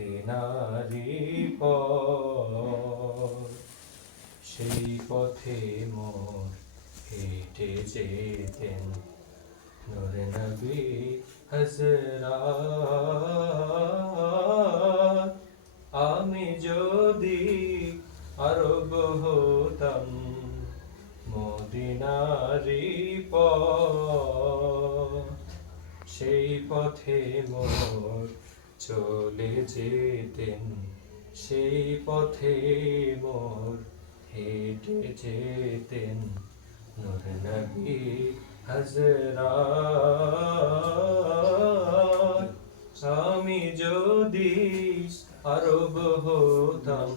মদিনারি পথ, সেই পথে মোর হেঁটে যেতেন নূরে নবী হযরত। আমি যদি আরব হতাম মদিনারি পথ, সেই পথে মোর চলে যেতেন, সেই পথে মোর হেঁটে যেতেন নূর নবী হযরত। আমি যদি আরব হতাম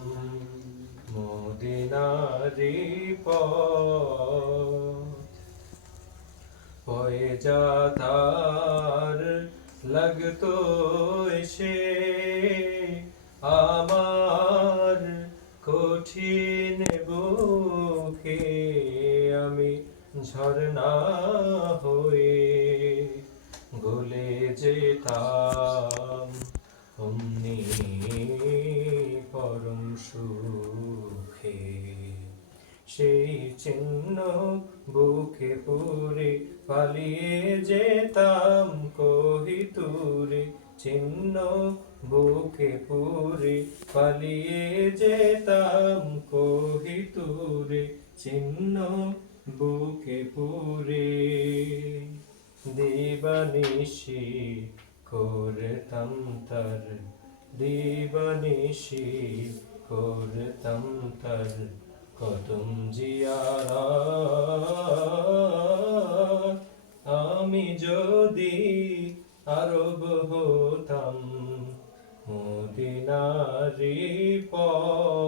মদিনারি পথ, হয়ে যাতার লাগতো এসে আমার কঠিন বুকে, আমি ঝরনা হয়ে গলে যেতাম অমনি পরম সুখে। সেই চিহ্ন বুকে পুরে পালিয়ে যেতাম কোহিতুরে, চিহ্ন বুকে পুরে পালিয়ে যেতাম কোহিতুরে, চিহ্ন বুকে পুরে। দিবানিশি করতাম তার, দিবানিশি করতাম তার কদম জিয়ারত। আমি যদি আরব হতাম মদিনারি পথ।